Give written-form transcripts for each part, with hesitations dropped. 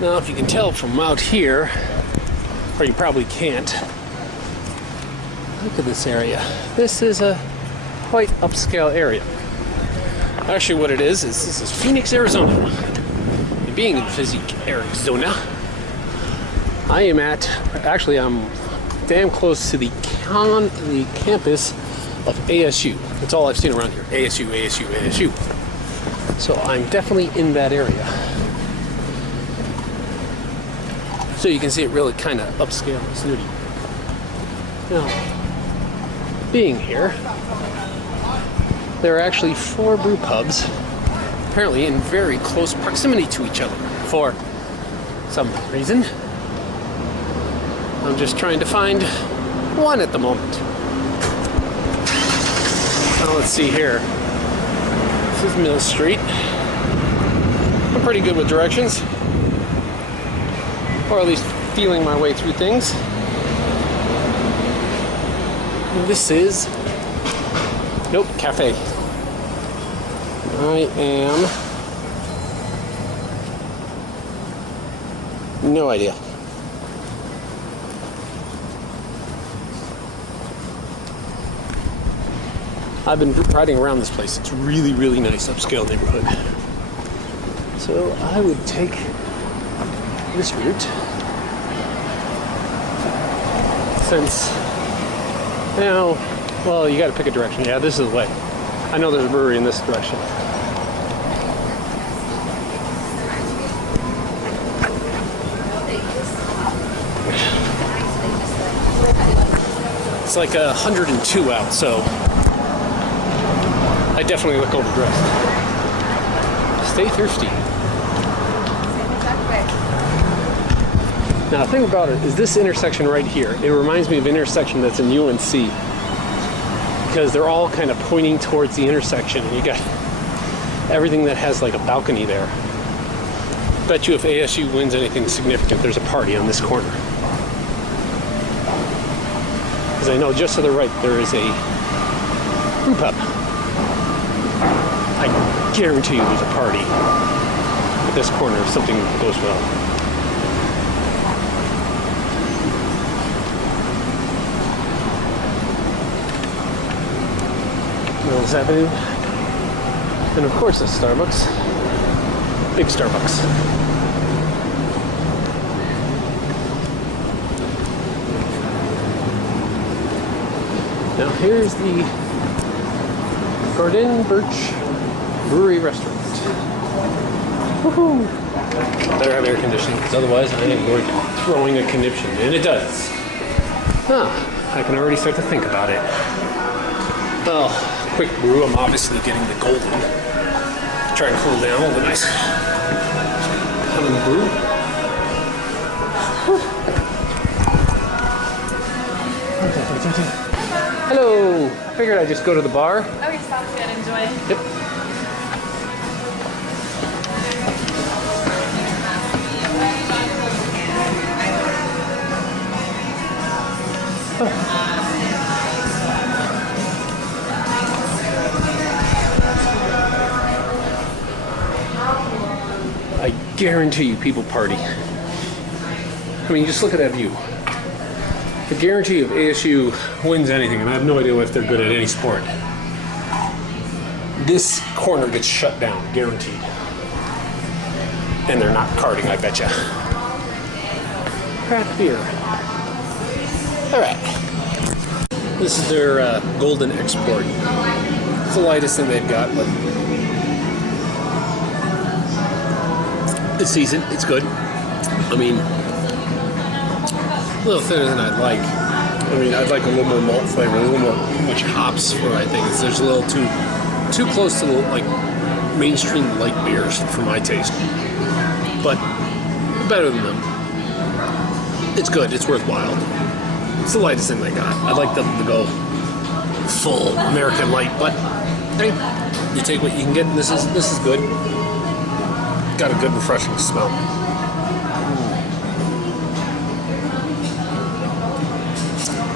Now, if you can tell from out here, or you probably can't, look at this area. This is a quite upscale area. Actually, what it is this is Phoenix, Arizona. And being in Physique, Arizona, I'm damn close to the campus of ASU. That's all I've seen around here. ASU, ASU, ASU. So I'm definitely in that area. So you can see it really kind of upscale and snooty. Now, being here, there are actually 4 brew pubs, apparently in very close proximity to each other for some reason. I'm just trying to find one at the moment. Now let's see here. This is Mill Street. I'm pretty good with directions, or at least feeling my way through things. This is cafe. I am no idea. I've been riding around this place. It's really, really nice, upscale neighborhood. So I would take this route, since now, well, you got to pick a direction. Yeah, this is the way. I know there's a brewery in this direction. It's like 102 out, so I definitely look overdressed. Stay thirsty. Now, the thing about it is this intersection right here. It reminds me of an intersection that's in UNC, because they're all kind of pointing towards the intersection, and you got everything that has like a balcony there. Bet you if ASU wins anything significant, there's a party on this corner. Because I know just to the right there is a brew pub. I guarantee you there's a party at this corner if something goes well. Mills Avenue. And of course, a Starbucks. Big Starbucks. Now here's the Garden Birch Brewery Restaurant. Woohoo! Better have air conditioning, because otherwise I am going to be throwing a conniption. And it does. I can already start to think about it. Well, quick brew. I'm obviously getting the golden. Try and cool down with a nice lemon brew. Hello. I figured I'd just go to the bar. Okay, sounds good. Enjoy. Yep. I guarantee you people party. I mean, just look at that view. The guarantee of ASU wins anything, and I have no idea if they're good at any sport. This corner gets shut down, guaranteed. And they're not karting, I betcha. Craft beer. Alright. This is their Golden Export. It's the lightest thing they've got, but this season, it's good. I mean, a little thinner than I'd like. I mean, I'd like a little more malt flavor, a little more much hops for I think. There's a little too close to the like mainstream light beers for my taste. But better than them. It's good. It's worthwhile. It's the lightest thing they got. I'd like them to go full American light, but hey, you take what you can get. And this is good. Got a good refreshing smell.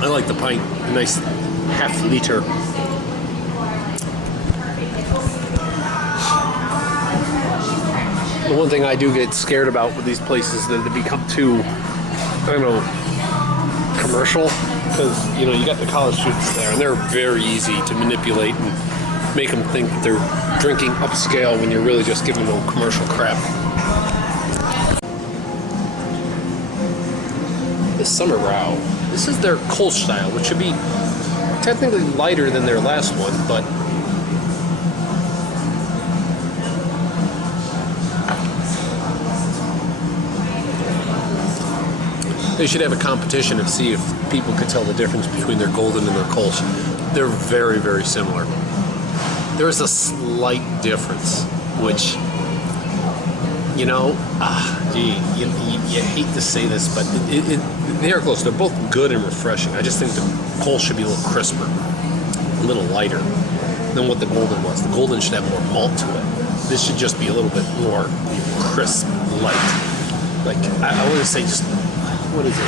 I like the pint, a nice half liter. The one thing I do get scared about with these places is that they become too, I don't know, commercial. Because, you know, you got the college students there, and they're very easy to manipulate and make them think they're drinking upscale when you're really just giving them commercial crap. The Summer Row. This is their Kolsch style, which should be technically lighter than their last one, but they should have a competition and see if people could tell the difference between their Golden and their Kolsch. They're very, very similar. There is a slight difference, which, you know, you hate to say this, but they are close. They're both good and refreshing. I just think the Kolsch should be a little crisper, a little lighter than what the Golden was. The Golden should have more malt to it. This should just be a little bit more crisp, light. Like, I want to say just, what is it?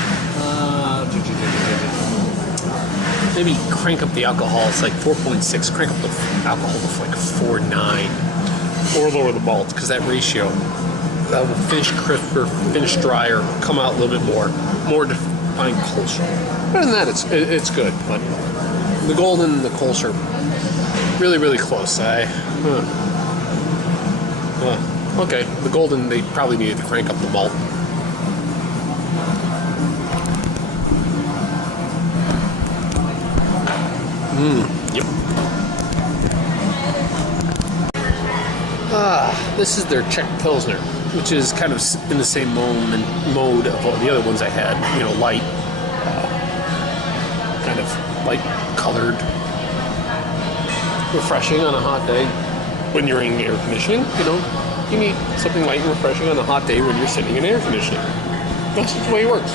Maybe crank up the alcohol. It's like 4.6. Crank up the alcohol to like 4.9, or lower the malt, because that ratio that will finish crisper, finish drier, come out a little bit more defined Kolsch. Other than that, it's good. But the Golden and the Kolsch are really, really close. Okay, the Golden, they probably needed to crank up the malt. Yep. This is their Czech Pilsner, which is kind of in the same mode of all the other ones I had. You know, light, kind of light colored, refreshing on a hot day when you're in air conditioning. You know, you need something light and refreshing on a hot day when you're sitting in air conditioning. That's just the way it works.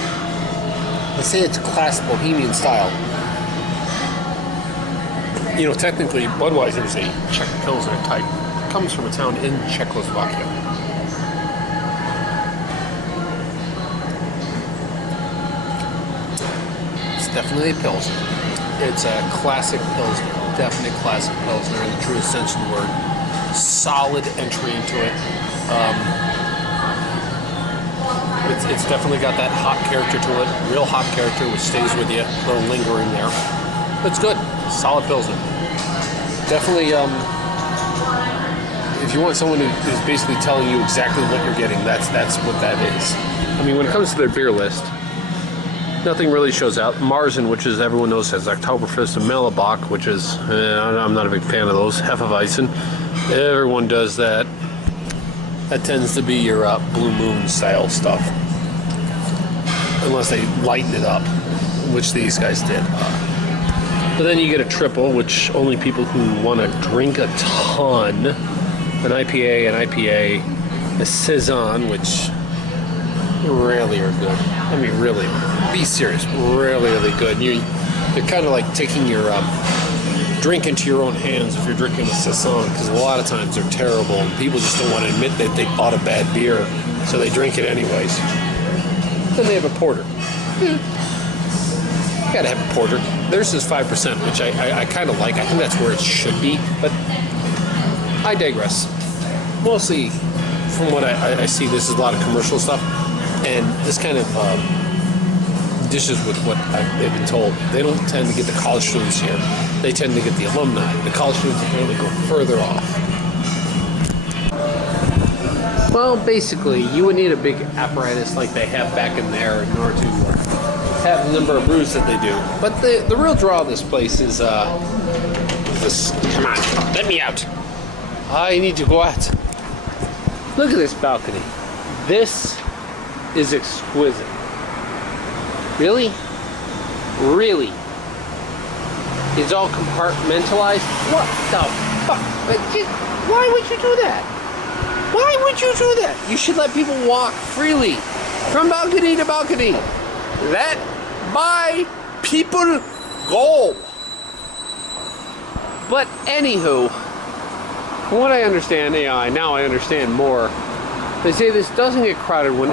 They say it's classic bohemian style. You know, technically, Budweiser is a Czech Pilsner type. It comes from a town in Czechoslovakia. It's definitely a Pilsner. It's a classic Pilsner. Definitely a classic Pilsner in the truest sense of the word. Solid entry into it. It's definitely got that hot character to it. Real hot character, which stays with you. A little lingering there. It's good. Solid Pilsner. Definitely, if you want someone who is basically telling you exactly what you're getting, that's what that is. I mean, when it comes to their beer list, nothing really shows out. Marzen, which is everyone knows as Oktoberfest, and Mellebach, which is, I'm not a big fan of those. Hefeweizen. Everyone does that. That tends to be your Blue Moon style stuff. Unless they lighten it up, which these guys did. But then you get a triple, which only people who want to drink a ton, an IPA, a Saison, which really are good. I mean, really, be serious, really, really good. They're kind of like taking your drink into your own hands if you're drinking a Saison, because a lot of times they're terrible, and people just don't want to admit that they bought a bad beer, so they drink it anyways. Then they have a porter. You gotta have a porter. Theirs is 5%, which I kind of like. I think that's where it should be, but I digress. Mostly, from what I see, this is a lot of commercial stuff, and this kind of dishes with what they've been told. They don't tend to get the college students here. They tend to get the alumni. The college students apparently go further off. Well, basically, you would need a big apparatus like they have back in there in order to have the number of brews that they do. But the real draw of this place is this. Come on, let me out. I need to go out. Look at this balcony. This is exquisite. Really? Really? It's all compartmentalized? What the fuck? Why would you do that? Why would you do that? You should let people walk freely from balcony to balcony. Let my people go. But anywho, from what I understand, now I understand more. They say this doesn't get crowded when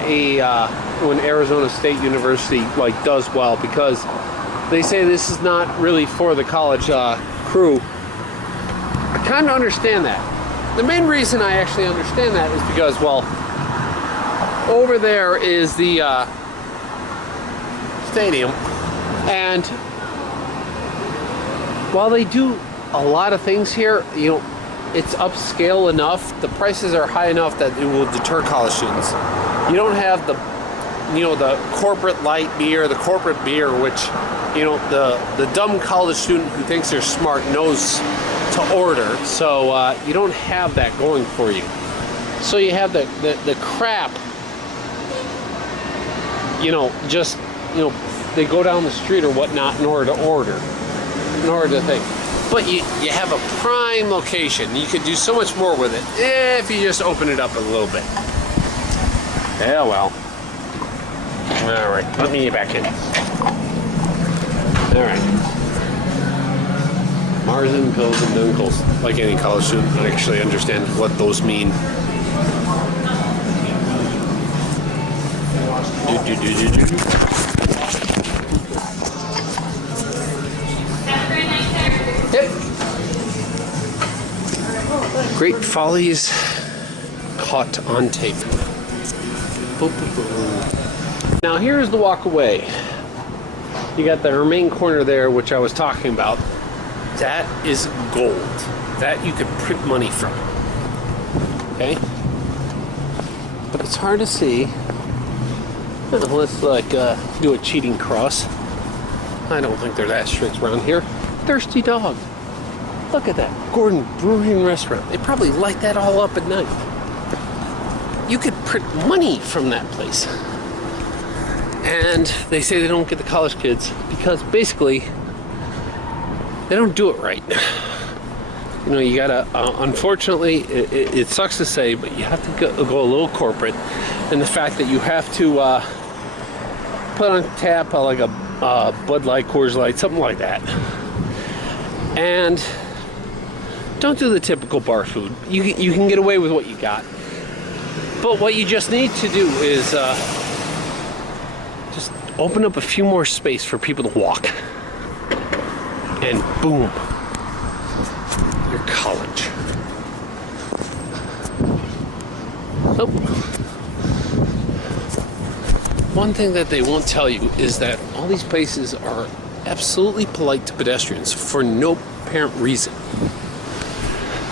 Arizona State University does well, because they say this is not really for the college crew. I kind of understand that. The main reason I actually understand that is because, well, over there is the stadium, and while they do a lot of things here, you know, it's upscale enough. The prices are high enough that it will deter college students. You don't have the, you know, the corporate light beer, the corporate beer, which, you know, the dumb college student who thinks they're smart knows to order. So you don't have that going for you. So you have the crap, you know, just, you know, they go down the street or whatnot in order to order, in order to think. But you have a prime location. You could do so much more with it if you just open it up a little bit. Yeah, well. All right, let me get back in. All right. Marzen, pills, and dunkels. Like any college student, I actually understand what those mean. Yep. Great follies caught on tape. Boop, boop, boop. Now here's the walk away. You got the main corner there, which I was talking about. That is gold. That you could print money from. Okay? But it's hard to see. Let's like do a cheating cross. I don't think they're that strict around here. Thirsty Dog. Look at that. Gordon Brewery and Restaurant. They probably light that all up at night. You could print money from that place. And they say they don't get the college kids because basically they don't do it right. You know, you gotta, unfortunately, it sucks to say, but you have to go a little corporate. And the fact that you have to put on tap like a Bud Light, Coors Light, something like that. And don't do the typical bar food. You can get away with what you got. But what you just need to do is just open up a few more space for people to walk. And boom, your college. Oh. One thing that they won't tell you is that all these places are absolutely polite to pedestrians for no apparent reason.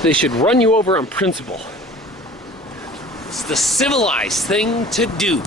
They should run you over on principle. It's the civilized thing to do.